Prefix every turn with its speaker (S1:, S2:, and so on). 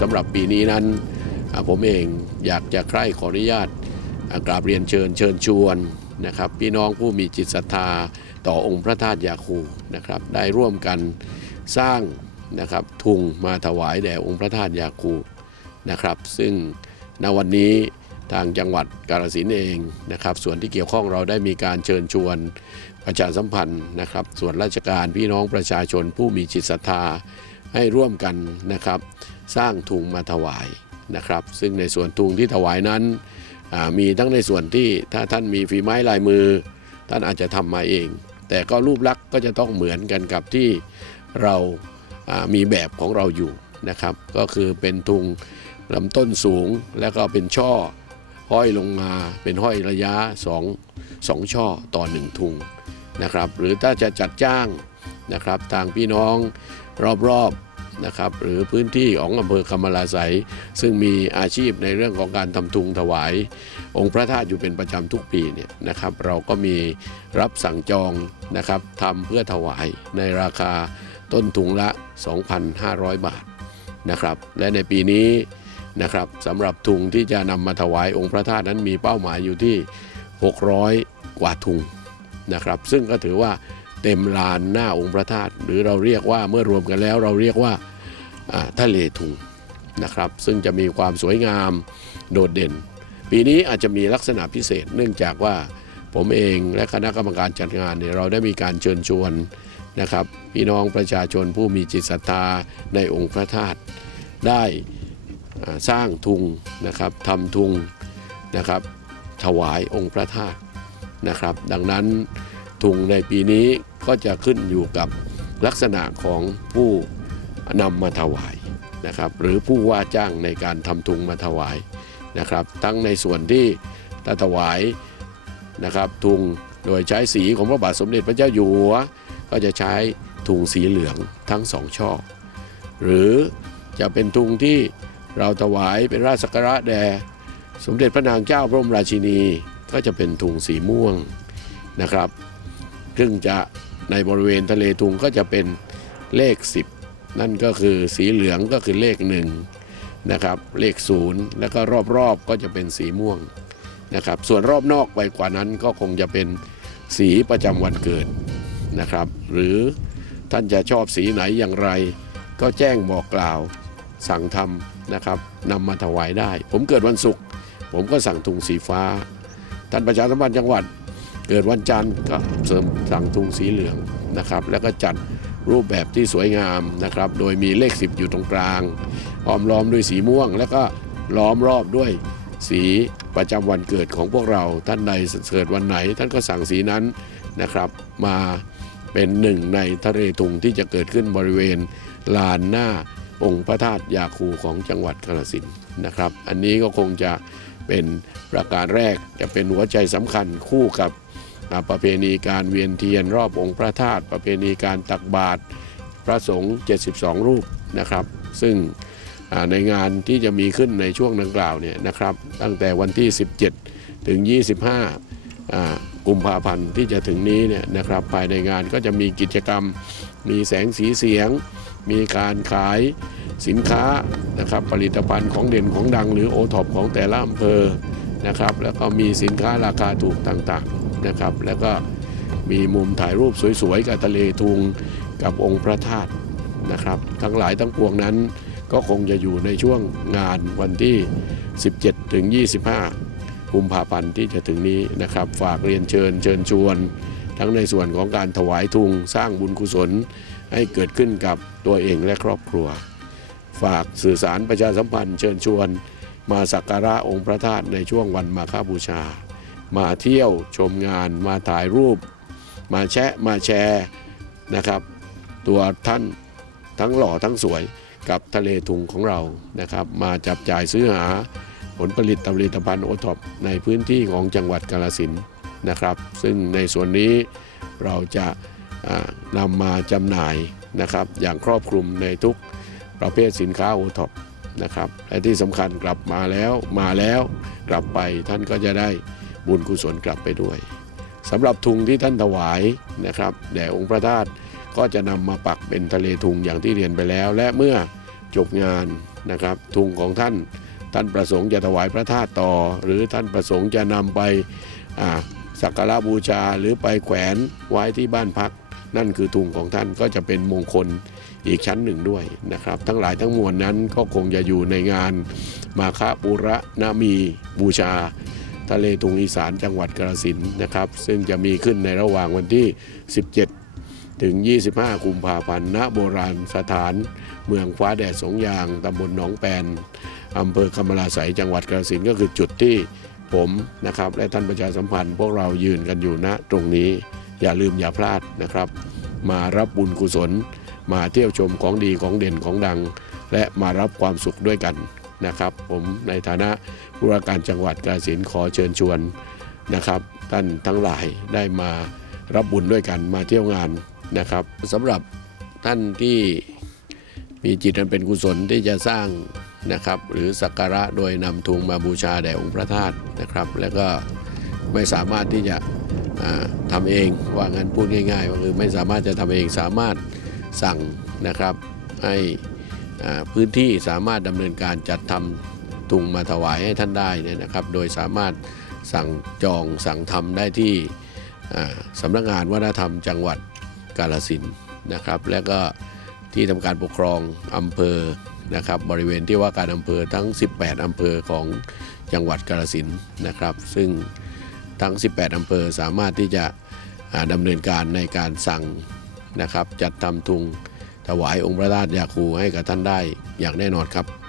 S1: สำหรับปีนี้นั้น ผมเองอยากจะใคร่ขออนุญาตกราบเรียนเชิญเชิญชวนนะครับพี่น้องผู้มีจิตศรัทธาต่อองค์พระธาตุยาคูนะครับได้ร่วมกันสร้างนะครับทุงมาถวายแด่องค์พระธาตุยาคูนะครับ ซึ่งณวันนี้ทางจังหวัดกาฬสินเองนะครับ ส่วนที่เกี่ยวข้องเราได้มีการเชิญชวนประชาสัมพันธ์นะครับ ส่วนราชการพี่น้องประชาชนผู้มีจิตศรัทธา ให้ร่วมกันนะครับ สร้างทุงมาถวายนะครับ ซึ่งในส่วนทุงที่ถวายนั้นมีทั้งในส่วนที่ถ้าท่านมีฝีไม้ลายมือ ท่านอาจจะทำมาเอง แต่ก็รูปลักษณ์ก็จะต้องเหมือนกันกับที่เราอ่ามีแบบของเราอยู่นะครับ ก็คือเป็นทุงลำต้นสูงแล้วก็เป็นช่อห้อยลงมาเป็นห้อยระยะ2 2ช่อต่อ 1 ทุงนะครับ หรือถ้าจะจัดจ้างนะครับทางพี่น้อง รอบๆนะครับหรือพื้นที่ของอำเภอกำมะลาไสซึ่งมีอาชีพในเรื่องของการทำทุงถวาย องค์พระธาตุอยู่เป็นประจำทุกปีเนี่ยนะครับเราก็มีรับสั่งจองนะครับทำเพื่อถวายในราคาต้นทุงละ 2,500 บาทนะครับและในปีนี้นะครับสำหรับทุงที่จะนำมาถวายองค์พระธาตุนั้นมีเป้าหมายอยู่ที่ 600 กว่าทุงนะครับซึ่งก็ถือว่า เต็มลานหน้าองค์พระธาตุหรือเราเรียกว่าเมื่อรวมกันแล้วเราเรียกว่าอ่าทะเลทุงนะครับ ซึ่งจะมีความสวยงามโดดเด่น ปีนี้อาจจะมีลักษณะพิเศษ เนื่องจากว่าผมเองและคณะกรรมการจัดงานเนี่ยเราได้มีการเชิญชวนนะครับพี่น้องประชาชนผู้มีจิตศรัทธาในองค์พระธาตุได้สร้างทุงนะครับทำทุงนะครับถวายองค์พระธาตุนะครับ ดังนั้นทุงในปีนี้ ก็จะขึ้นอยู่กับลักษณะของผู้นำมาถวายนะครับ หรือผู้ว่าจ้างในการทำทุงมาถวายนะครับ ทั้งในส่วนที่ตาถวายนะครับทุงโดยใช้สีของพระบาทสมเด็จพระเจ้าอยู่หัว ก็จะใช้ทุงสีเหลืองทั้งสองช่อ หรือจะเป็นทุงที่เราถวายเป็นราชสักการะแด่สมเด็จพระนางเจ้าพระบรมราชินีก็จะเป็นทุงสีม่วงนะครับ ซึ่งจะ ในบริเวณทะเลทุงก็จะเป็นเลข 10 นั่นก็คือสีเหลืองก็คือเลขหนึ่งนะครับเลขศูนย์แล้วก็รอบๆก็จะเป็นสีม่วงนะครับส่วนรอบนอกไปกว่านั้นก็คงจะเป็นสีประจำวันเกิดนะครับ หรือท่านจะชอบสีไหนอย่างไร ก็แจ้งบอกกล่าวสั่งทำนะครับนำมาถวายได้ ผมเกิดวันศุกร์ผมก็สั่งถุงสีฟ้า ท่านประชาสัมพันธ์จังหวัด เกิดวันจันทร์ก็เสริมสั่งถุงสีเหลืองนะครับ แล้วก็จัดรูปแบบที่สวยงามนะครับ โดยมีเลข 10 อยู่ตรงกลางล้อมล้อมด้วยสีม่วง แล้วก็ล้อมรอบด้วยสีประจำวันเกิดของพวกเราท่านใดเกิดวันไหน ท่านก็สั่งสีนั้นนะครับ มาเป็นหนึ่งในทะเลทุงที่จะเกิดขึ้นบริเวณลานหน้าองค์พระธาตุยาคูของจังหวัดกาฬสินนะครับ อันนี้ก็คงจะเป็นประการแรกจะเป็นหัวใจสำคัญคู่กับ ประเพณีการเวียนเทียนรอบองค์พระธาตุประเพณีการตักบาตรพระสงฆ์72 รูปนะครับ ซึ่งในงานที่จะมีขึ้นในช่วงดังกล่าวเนี่ยนะครับ ตั้งแต่วันที่ 17 ถึง 25อ่ากุมภาพันธ์ที่จะถึงนี้เนี่ยนะครับภายในงานก็จะมีกิจกรรม มีแสงสีเสียง มีการขายสินค้านะครับผลิตภัณฑ์ของเด่นของดังหรือโอท็อปของแต่ละอำเภอนะครับแล้วก็มีสินค้าราคาถูกต่างๆ นะครับ แล้วก็มีมุมถ่ายรูปสวยๆ กับทะเลทุงกับองค์พระธาตุนะครับ ทั้งหลายทั้งปวงนั้นก็คงจะอยู่ในช่วงงานวันที่ 17 ถึง 25 กุมภาพันธ์ที่จะถึงนี้นะครับ ฝากเรียนเชิญเชิญชวน ทั้งในส่วนของการถวายทุงสร้างบุญกุศลให้เกิดขึ้นกับตัวเองและครอบครัว ฝากสื่อสารประชาสัมพันธ์เชิญชวน มาสักการะองค์พระธาตุในช่วงวันมาฆบูชา มาเที่ยวชมงาน มาถ่ายรูป มาแชะมาแชร์นะครับ ตัวท่านทั้งหล่อทั้งสวยกับทะเลทุงของเรานะครับ มาจับจ่ายซื้อหาผลผลิตผลิตภัณฑ์โอท็อปในพื้นที่ของจังหวัดกาฬสินนะครับ ซึ่งในส่วนนี้เราจะนำมาจำหน่ายนะครับ อย่างครอบคลุมในทุกประเภทสินค้าโอท็อปนะครับและที่สำคัญกลับมาแล้วมาแล้วกลับไปท่านก็จะได้ บุญกุศลกลับไปด้วยสำหรับทุงที่ท่านถวายนะครับแด่องค์พระธาตุก็จะนำมาปักเป็นทะเลทุงอย่างที่เรียนไปแล้ว และเมื่อจบงานนะครับทุงของท่าน ท่านประสงค์จะถวายพระธาตุต่อ หรือท่านประสงค์จะนำไปสักการะบูชาหรือไปแขวนไว้ที่บ้านพัก นั่นคือทุงของท่านก็จะเป็นมงคลอีกชั้นหนึ่งด้วยนะครับ ทั้งหลายทั้งมวลนั้นก็คงจะอยู่ในงานมาฆปุระนามีบูชา ทะเลทุงอีสานจังหวัดกาฬสินนะครับ ซึ่งจะมีขึ้นในระหว่างวันที่ 17 ถึง 25 กุมภาพันธ์ณโบราณสถาน เมืองฟ้าแดดสงยางตำบลหนองแปนอำเภอกำมะลาไสจังหวัดกาฬสินก็คือจุดที่ผมนะครับ และท่านประชาสัมพันธ์พวกเรายืนกันอยู่ณตรงนี้ อย่าลืมอย่าพลาดนะครับ มารับบุญกุศล มาเที่ยวชมของดีของเด่นของดัง และมารับความสุขด้วยกัน นะครับ ผมในฐานะผู้ว่าการจังหวัดกาฬสินขอเชิญชวนนะครับ ท่านทั้งหลายได้มารับบุญด้วยกันมาเที่ยวงานนะครับสำหรับท่านที่มีจิตอันเป็นกุศลที่จะสร้างนะครับ หรือสักการะโดยนำทุงมาบูชาแด่องค์พระธาตุนะครับ แล้วก็ไม่สามารถที่จะอ่าทำเองว่างั้นพูดง่ายๆก็คือไม่สามารถจะทำเองสามารถสั่งนะครับให้ พื้นที่สามารถดำเนินการจัดทำทุงมาถวายให้ท่านได้เนี่ยนะครับ โดยสามารถสั่งจองสั่งทำได้ที่อ่าสำนักงานวัฒนธรรมจังหวัดกาฬสินนะครับ และก็ที่ทำการปกครองอำเภอนะครับบริเวณที่ว่าการอำเภอทั้ง 18 อำเภอของจังหวัดกาฬสินนะครับ ซึ่งทั้ง 18 อำเภอสามารถที่จะอ่าดำเนินการในการสั่งนะครับจัดทำทุง ถวายองค์พระธาตุยาคูให้กับท่านได้อย่างแน่นอนครับ